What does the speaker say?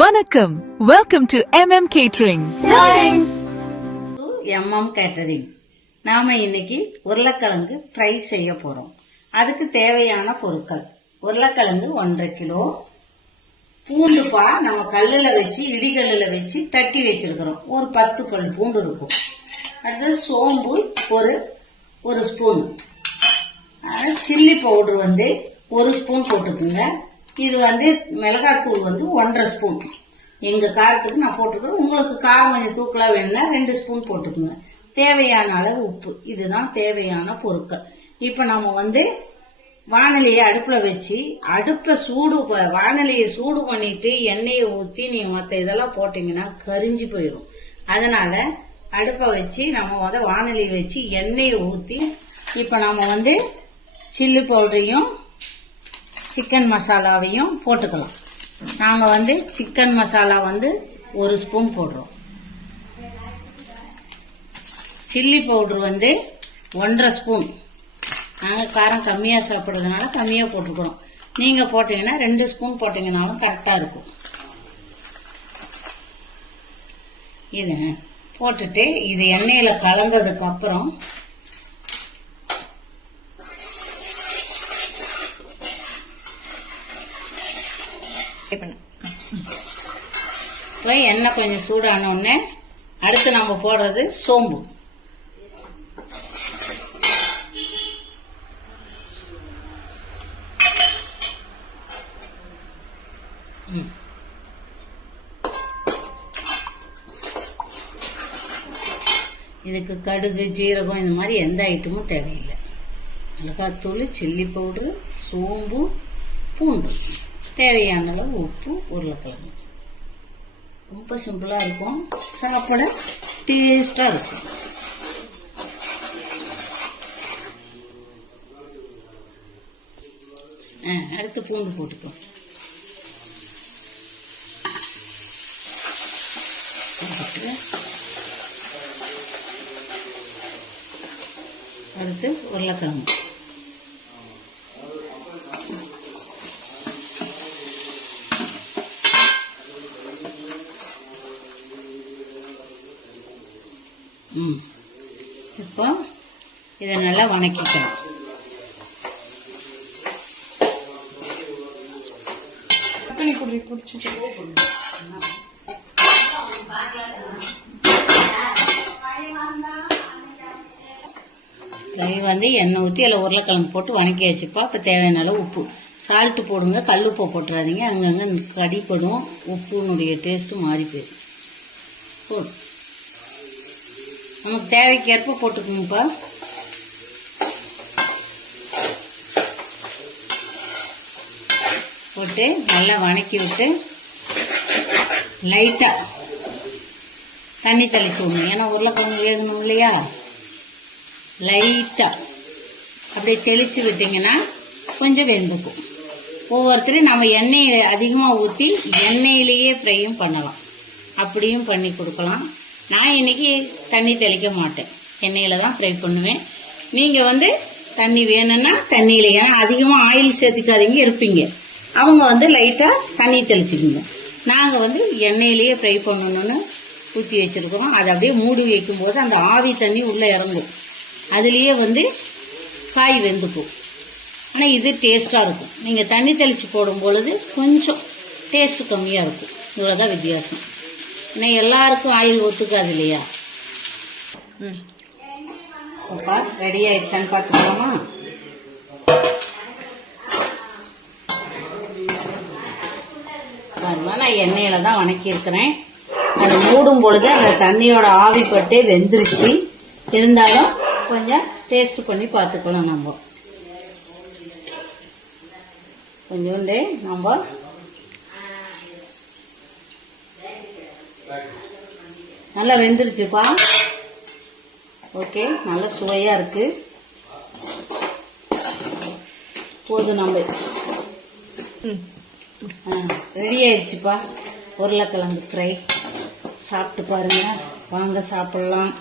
வணக்கம். Welcome to MM Catering. MM Catering. நாம இன்னைக்கு உருளைக்கிழங்கு ஃப்ரை செய்ய போறோம். அதுக்கு தேவையான பொருட்கள்: உருளைக்கிழங்கு 1.5 கிலோ, பூண்டுப்பா நம்ம கல்லுல வச்சு இடிகல்லுல வச்சு தட்டி வச்சிருக்கிறோம், ஒரு 10 பல் பூண்டு இருக்கும். அடுத்தது சோம்பு ஒரு ஸ்பூன், சில்லி பவுடர் 1 ஸ்பூன் போட்டுக்குங்க. இது மிளகாத்தூள் 1.5 ஸ்பூன். எங்க காரத்துக்கு நான் போட்டுக்கிறேன். உங்களுக்கு காரம் கொஞ்சம் தூக்கலா வேணும்னா 2 ஸ்பூன் போட்டுக்குங்க. தேவையான அளவு உப்பு. இதுதான் தேவையான பொருட்கள். இப்ப நம்ம வானலியை அடுப்புல வச்சு வானலியை சூடு பண்ணிட்டு எண்ணெயை ஊத்தி நீங்க மத்த இதெல்லாம் போட்டீங்கன்னா கரிஞ்சு போயிடும். அதனால அடுப்பை வச்சு நம்ம வானலியை வச்சு எண்ணெயை ஊத்தி இப்ப நம்ம சில்லி பவுடரையும் சிக்கன் மசாலாவையும் போட்டுக்கலாம். நாங்க சிக்கன் மசாலா 1 ஸ்பூன் போடுறோம். Chilli powder 1.5 spoon. நாங்க காரம் கம்மியா சாப்பிடுறதுனால கம்மியா போட்டுக்கிறோம். நீங்க போட்டீங்கன்னா 2 ஸ்பூன் போட்டீங்கன்னாலும் கரெக்டா இருக்கும். இது போட்டுட்டு இது எண்ணெயில கலந்ததுக்கு அப்புறம் எண்ணெய் கொஞ்சம் சூடான உடனே அடுத்து நம்ம போடுறது சோம்பு. இதுக்கு கடுகு, ஜீரகம் இந்த மாதிரி எந்த ஐட்டமும் தேவையில்லை. மிளகாத்தூள், சில்லி பவுடர், சோம்பு, பூண்டு, தேவையான அளவு உப்பு, உருளைக்கிழங்கு. ரொம்ப சிம்பிளா இருக்கும், சாப்பிட டேஸ்டா இருக்கும். அடுத்து பூண்டு போட்டுக்கலாம். அடுத்து உருளைக்கிழங்கு. இப்போ இதை நல்லா வணக்கிக்கலாம். எண்ணெய் ஊற்றி அதில் உருளைக்கிழங்கு போட்டு வணக்கி வச்சுப்பா. இப்போ தேவையான அளவு உப்பு, சால்ட்டு போடுங்க. கல் உப்பை போட்டுறாதீங்க, அங்கங்கே கடிப்படும். உப்புனுடைய டேஸ்ட்டு மாறி போயிடும். போடு, நமக்கு தேவைக்கேற்ப போட்டுக்கோங்கப்பா. போட்டு நல்லா வணக்கி விட்டு லைட்டா தண்ணி தெளிச்சு விடணும். ஏன்னா உருளைக்கிழங்கு வேகணும் இல்லையா. லைட்டா அப்படியே தெளிச்சு விட்டீங்கன்னா கொஞ்சம் வெந்துக்கும். ஒவ்வொருத்தரும் நம்ம எண்ணெய் அதிகமாக ஊற்றி எண்ணெயிலேயே ஃப்ரையும் பண்ணலாம், அப்படியும் பண்ணி கொடுக்கலாம். நான் இன்னைக்கு தண்ணி தெளிக்க மாட்டேன், எண்ணெயில தான் ஃப்ரை பண்ணுவேன். நீங்க தண்ணி வேணும்னா தண்ணியில, ஏன்னா அதிகமா ஆயில் சேர்த்துக்காதீங்க இருப்பீங்க. அவங்க லைட்டா தண்ணி தெளிச்சுக்குங்க. நாங்க எண்ணெயிலேயே ஃப்ரை பண்ணணும்னு ஊற்றி வச்சிருக்கிறோம். அதை அப்படியே மூடி வைக்கும் போது அந்த ஆவி தண்ணி உள்ள இறங்கும், அதுலயே காய் வெந்துக்கும். ஆனா இது டேஸ்டா இருக்கும். நீங்க தண்ணி தெளிச்சு போடும் பொழுது கொஞ்சம் டேஸ்ட் கம்மியா இருக்கும். இவ்வளவுதான் வித்தியாசம். ஏன்னா எல்லாருக்கும் ஆயில் ஒத்துக்காது இல்லையா. ரெடி ஆயிடுச்சான்னு பார்த்துக்கலாமா. நான் எண்ணெயில தான் வணக்கி இருக்கிறேன். அதை மூடும் பொழுது அந்த தண்ணியோட ஆவிப்பட்டே வெந்துருச்சு. இருந்தாலும் கொஞ்சம் டேஸ்ட் பண்ணி பார்த்துக்கலாம். நம்ம கொஞ்சோண்டு நல்லா வெந்துருச்சுப்பா. ஓகே, நல்ல சுவையா இருக்கு. போதும், நம்ம ரெடி ஆயிடுச்சுப்பா உருளைக்கிழங்கு ஃப்ரை. சாப்பிட்டு பாருங்க, வாங்க சாப்பிடலாம்.